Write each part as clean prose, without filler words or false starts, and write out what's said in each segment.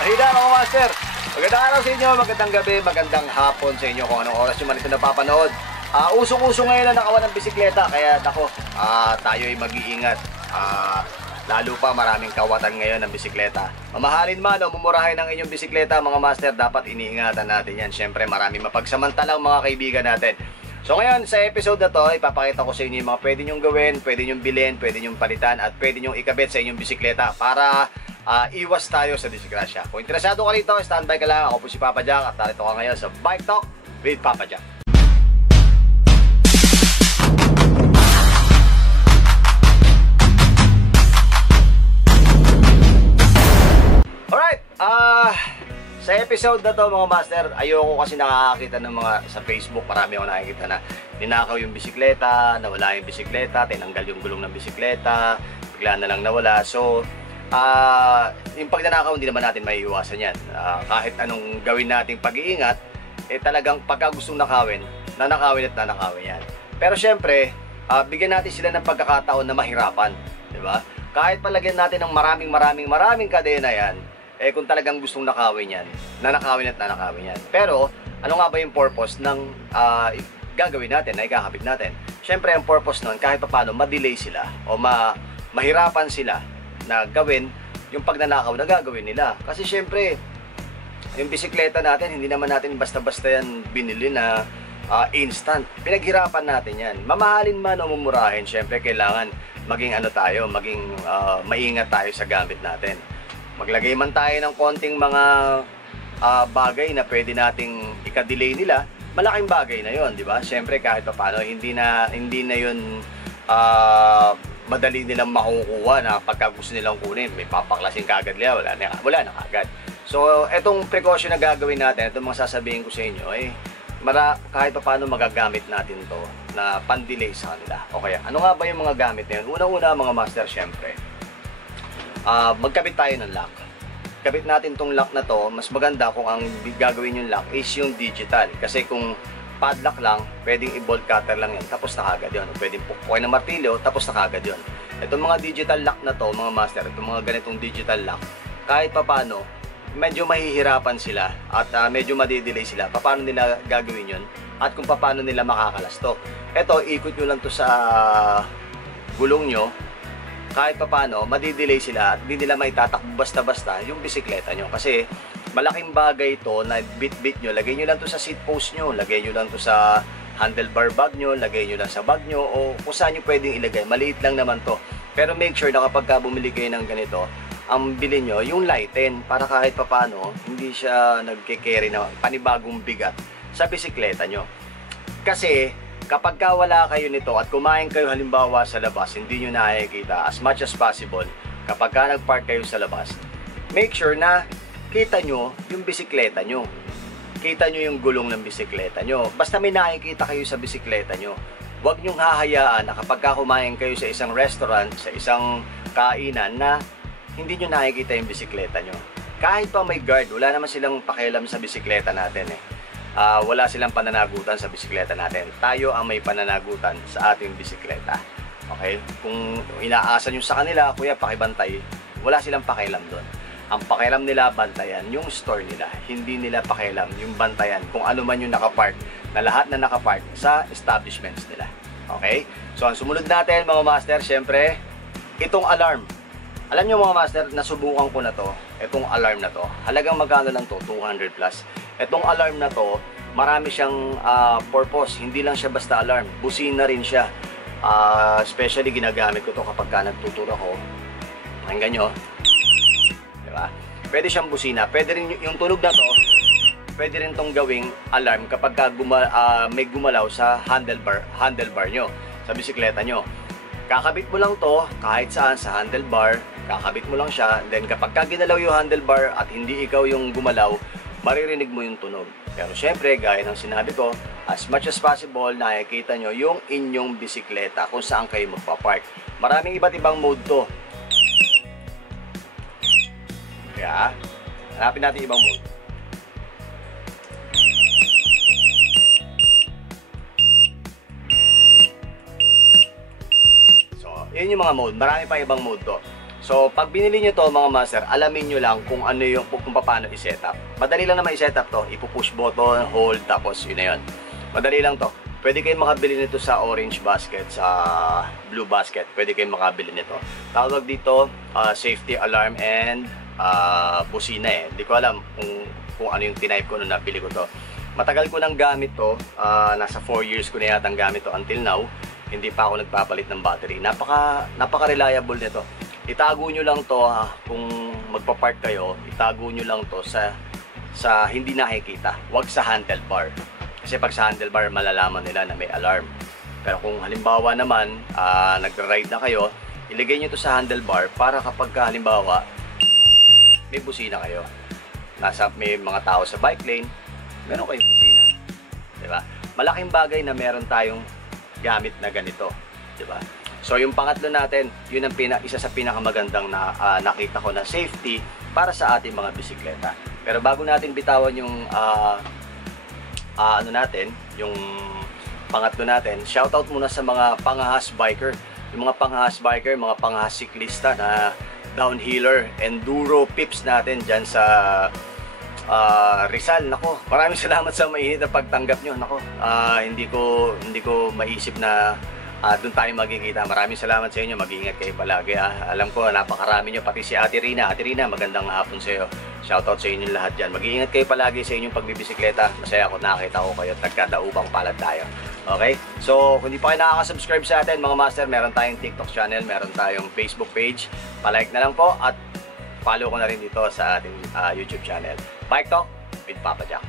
Ahida mga master. Magandang araw sa inyo, magandang gabi, magandang hapon sa inyo kung anong oras nyo man ito napapanood. Usong-uso ngayon na nakawan ng bisikleta, kaya nako, tayo ay mag-iingat. Lalo pa maraming kawatan ngayon ng bisikleta. Mamahalin man o mumurahin ang inyong bisikleta mga master, dapat iniingatan natin yan. Siyempre maraming mapagsamantalang mga kaibigan natin. So ngayon sa episode na to, ipapakita ko sa inyo yung mga pwede nyong gawin, pwede nyong bilhin, pwede nyong palitan at pwede nyong ikabit sa inyong bisikleta para iwas tayo sa disgrasya. Kung interesado ka rito, standby ka lang. Ako po si Papa Jack at narito ka ngayon sa Bike Talk with Papa Jack. Alright, sa episode na to mga master, ayoko kasi nakakakita ng mga sa Facebook, marami ako nakikita na ninakaw yung bisikleta, nawala yung bisikleta, tinanggal yung gulong ng bisikleta, bigla na lang nawala. So, yung pagnanakaw hindi naman natin maiiwasan yan. Kahit anong gawin nating pag-iingat, talagang pagka gustong nakawin, nanakawin at nanakawin yan. Pero syempre, bigyan natin sila ng pagkakataon na mahirapan, di ba? Kahit palagyan natin ng maraming kadena yan, kung talagang gustong nakawin yan, nanakawin at nanakawin yan. Pero, ano nga ba yung purpose ng gagawin natin, na ikakabit natin? Syempre, ang purpose nun, kahit paano, ma-delay sila o mahirapan sila na gawin yung pagnanakaw na gagawin nila. Kasi syempre, yung bisikleta natin, hindi naman natin basta-basta yan binili na instant. Pinaghirapan natin yan. Mamahalin man o mumurahin, syempre kailangan maging maging maingat tayo sa gamit natin. Maglagay man tayo ng konting mga bagay na pwede nating ika-delay nila, malaking bagay na yon, di ba? Syempre kahit paano hindi na yun madali nilang makukuha na pagka gusto nilang kunin, may papaklasin kagad nila, wala na kagad. So, etong precaution na gagawin natin, itong mga sasabihin ko sa inyo, kahit paano magagamit natin to na pan-delay sa kanila. O kaya, ano nga ba yung mga gamit na yun? Una-una mga master, syempre, magkabit tayo ng lock. Kabit natin tong lock na to, mas maganda kung ang gagawin yung lock is yung digital. Kasi kung padlock lang, pwedeng i-bolt cutter lang yan, tapos na kagad yun. Pwedeng pukuin ng martilyo, tapos na kagad yun. Itong mga digital lock na to, mga master, itong mga ganitong digital lock, kahit papano, medyo mahihirapan sila at medyo madidelay sila. Paano nila gagawin yun? At kung paano nila makakalastok. Ito, ikot nyo lang to sa gulong nyo. Kahit paano, madidelay sila at hindi nila maitatakbo basta-basta yung bisikleta nyo. Kasi malaking bagay ito na bit-bit nyo. Lagay nyo lang to sa seat post nyo, lagay nyo lang to sa handlebar bag nyo, lagay nyo lang sa bag nyo, o kung saan nyo pwedeng ilagay. Maliit lang naman to. Pero make sure na kapag bumili kayo ng ganito, ang bilhin nyo, yung lighten, para kahit papano, hindi siya nagke-carry na panibagong bigat sa bisikleta nyo. Kasi, kapag wala kayo nito at kumain kayo halimbawa sa labas, hindi nyo nakikita, as much as possible, kapag nag-park kayo sa labas, make sure na kita nyo yung bisikleta nyo. Kita nyo yung gulong ng bisikleta nyo. Basta may nakikita kayo sa bisikleta nyo. Huwag nyong hahayaan na kapag kumain kayo sa isang restaurant, sa isang kainan na hindi nyo nakikita yung bisikleta nyo. Kahit pa may guard, wala naman silang pakialam sa bisikleta natin wala silang pananagutan sa bisikleta natin. Tayo ang may pananagutan sa ating bisikleta. Okay? Kung inaasa nyo sa kanila, kuya, pakibantay, wala silang pakialam doon. Ang pakialam nila, bantayan yung store nila. Hindi nila pakialam yung bantayan kung ano man yung nakapark, na lahat na nakapark sa establishments nila. Okay? So, ang sumunod natin mga master, syempre, itong alarm. Alam nyo mga master, nasubukan ko na to, itong alarm na to. Halagang magkano lang to, 200 plus. Itong alarm na to, marami siyang purpose. Hindi lang siya basta alarm. Busina rin siya. Especially ginagamit ko to kapag nagtuturo ako. Hanggang nyo. Diba? Pwede siyang busina. Pwede rin yung tunog na to, pwede rin tong gawing alarm kapag may gumalaw sa handlebar nyo, sa bisikleta nyo. Kakabit mo lang to kahit saan sa handlebar, kakabit mo lang siya, then kapag ginalaw yung handlebar at hindi ikaw yung gumalaw, maririnig mo yung tunog. Pero syempre, gaya ng sinabi ko, as much as possible, nakikita nyo yung inyong bisikleta kung saan kayo magpapark. Maraming iba't ibang mode to. Kaya, hanapin natin ibang mode. So, yun yung mga mode. Marami pa ibang mode to. So, So, pag binili nyo to mga master, alamin nyo lang kung ano yung, kung paano i-setup. Madali lang naman i-setup to. Ipo-push button, hold, tapos yun na yun. Madali lang to. Pwede kayong makabili nito sa orange basket, sa blue basket. Pwede kayong makabili nito. Tawag dito, safety alarm and busina eh. Hindi ko alam kung ano yung tinype ko nung nabili ko to. Matagal ko nang gamit to. Nasa 4 years ko na yatang gamit to until now. Hindi pa ako nagpapalit ng battery. Napaka-reliable nito. Itago nyo lang to kung magpa-park kayo, itago nyo lang to sa hindi nakikita. Huwag sa handlebar. Kasi pag sa handlebar, malalaman nila na may alarm. Pero kung halimbawa naman, nagra-ride na kayo, ilagay nyo to sa handlebar para kapag halimbawa, may busina kayo. May mga tao sa bike lane, meron kayong busina. Diba? Malaking bagay na meron tayong gamit na ganito. Diba? So yung pangatlo natin, yun ang isa sa pinakamagandang na nakita ko na safety para sa ating mga bisikleta. Pero bago natin bitawan yung yung pangatlo natin, shoutout muna sa mga panghahas biker. Yung mga panghahas biker, mga panghahas siklista na downhiller, enduro pips natin dyan sa Rizal. Nako, maraming salamat sa mainit na pagtanggap nyo. Nako, hindi ko maisip na doon tayo magkikita. Maraming salamat sa inyo. Mag-iingat kayo palagi. Alam ko, napakarami nyo. Pati si Ate Rina. Ate Rina, magandang hapon sa iyo. Shoutout sa inyo lahat dyan. Mag-iingat kayo palagi sa inyong pagbibisikleta. Masaya ako nakakita ko kayo at nagkadaupang palad tayo. Okay? So, kung di pa kayo nakaka-subscribe sa atin, mga master, meron tayong TikTok channel, meron tayong Facebook page. Palike na lang po at follow ko na rin dito sa ating YouTube channel. Bike Talk with Papa Jack.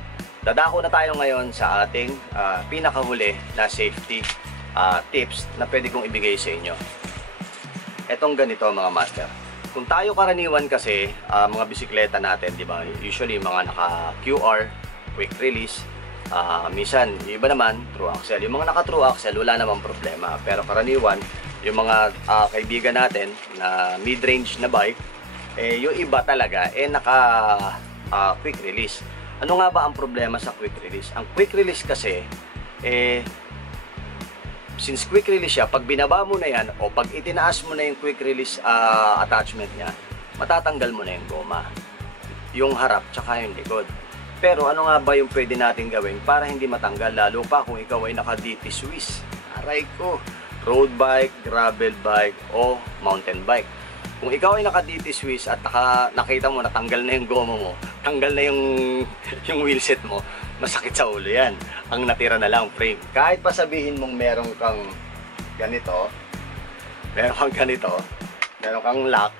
Dadako na tayo ngayon sa ating pinakahuli na safety tips na pwede kong ibigay sa inyo. Etong ganito mga master. Kung tayo karaniwan kasi mga bisikleta natin, di ba? Usually mga naka QR, quick release, minsan iba naman true axle. Yung mga naka true axle wala namang problema. Pero karaniwan yung mga kaibigan natin na mid-range na bike, yung iba talaga naka quick release. Ano nga ba ang problema sa quick release? Ang quick release kasi since quick release siya, pag binaba mo na yan o pag itinaas mo na yung quick release attachment niya, matatanggal mo na yung goma, yung harap tsaka yung likod. Pero ano nga ba yung pwede natin gawin para hindi matanggal, lalo pa kung ikaw ay naka DT Swiss, aray ko, road bike, gravel bike o mountain bike. Kung ikaw ay naka DT Swiss at nakita mo natanggal na yung goma mo, tanggal na yung wheelset mo, masakit sa ulo yan. Ang natira na lang frame. Kahit pa sabihin mong meron kang ganito, meron kang lock,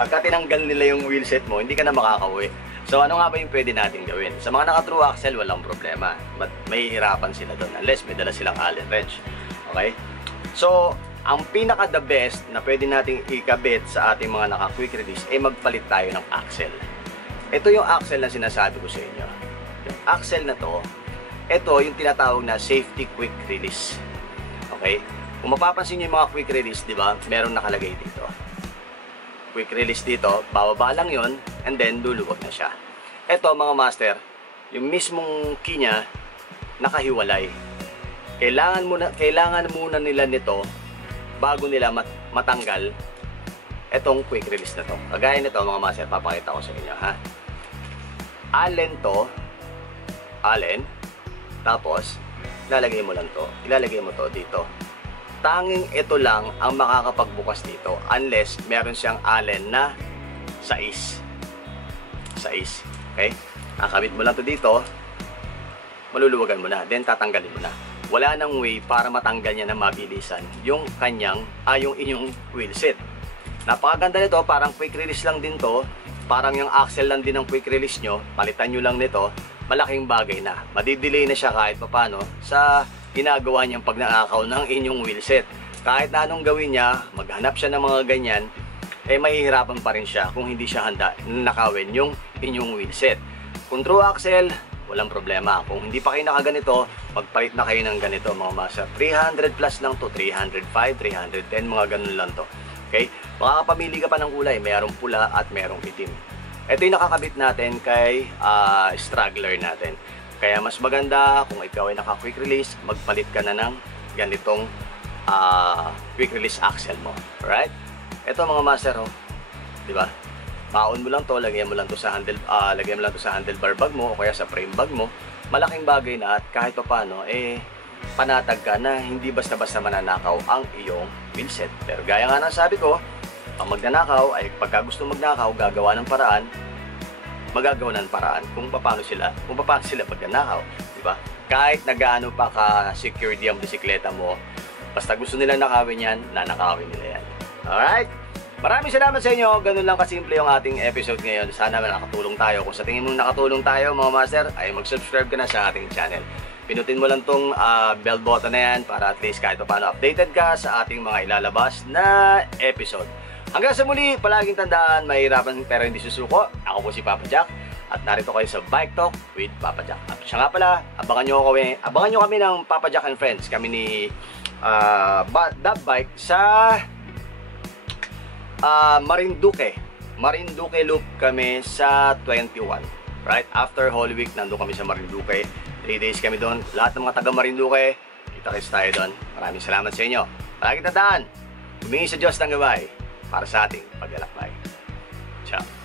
pagka tinanggal nila yung wheelset mo, hindi ka na makakauwi. So ano nga ba yung pwede natin gawin? Sa mga naka true axle, walang problema. But may hirapan sila doon unless may dala silang Allen wrench. Okay? So, ang pinaka the best na pwede nating ikabit sa ating mga naka quick release ay magpalit tayo ng axle. Ito yung axle na sinasabi ko sa inyo. Yung axle na to, ito yung tinatawag na safety quick release. Okay? Kung mapapansin niyo yung mga quick release, di ba? Meron nakalagay dito. Quick release dito, bababa lang yon and then luluwag na siya. Ito mga master, yung mismong key niya nakahiwalay. Kailangan muna nila nito bago nila matanggal etong quick release na to. Kagaya nito mga master, papakita ko sa inyo ha. Allen to, Allen, tapos ilalagay mo to dito. Tanging ito lang ang makakapagbukas dito unless meron siyang Allen na sais. Okay? Nakabit mo lang to dito, maluluwagan mo na, then tatanggalin mo na. Wala nang way para matanggal niya na mabilisan yung yung inyong wheelset. Napakaganda nito, parang quick release lang din to, parang yung axle lang din ng quick release nyo, palitan nyo lang nito, malaking bagay na. Madidelay na siya kahit papano sa ginagawa niyang pagnanakaw ng inyong wheelset. Kahit na anong gawin niya, maghanap siya ng mga ganyan, mahihirapan pa rin siya kung hindi siya handa nakawin yung inyong wheelset. Kung true axle, walang problema. Kung hindi pa kayo nakaganito, magpalit na kayo ng ganito mga master. 300 plus lang to, 305, 310, mga ganun lang to. Okay? Makakapamili ka pa ng kulay, mayroong pula at mayroong itim. Ito yung nakakabit natin kay straggler natin. Kaya mas maganda kung ikaw ay naka-quick release, magpalit ka na ng ganitong quick release axle mo. Alright? Ito mga master, di ba? Baon mo lang to, lagyan mo lang to sa handlebar bag mo o kaya sa frame bag mo. Malaking bagay na at kahit paano panatag ka na hindi basta-basta mananakaw ang iyong wheelset. Pero gaya nga ng sabi ko, ang magnanakaw ay pagka gusto magnakaw, magagawa ng paraan kung paano sila magnanakaw, di ba? Kahit nagaano pa ka-secured yung bisikleta mo, basta gusto nila nakawin yan, nanakawin nila yan. Alright? Maraming salamat sa inyo. Ganun lang kasimple yung ating episode ngayon. Sana nakatulong tayo. Kung sa tingin mo nakatulong tayo, mga master, ay mag-subscribe ka na sa ating channel. Pinutin mo lang tong bell button na yan para at least kahit paano updated ka sa ating mga ilalabas na episode. Hanggang sa muli, palaging tandaan, mahirapan pero hindi susuko. Ako po si Papa Jack. At narito kayo sa Bike Talk with Papa Jack. At siya nga pala, abangan nyo kami ng Papa Jack and Friends. Kami ni Dab Bike sa Marinduque Loop kami sa 21. Right? After Holy Week, nandun kami sa Marinduque. 3 days kami doon. Lahat ng mga taga Marinduque, kita-kits tayo doon. Maraming salamat sa inyo. Palaging tandaan, humingi sa Diyos ng gabay para sa ating paglalakbay. Ciao.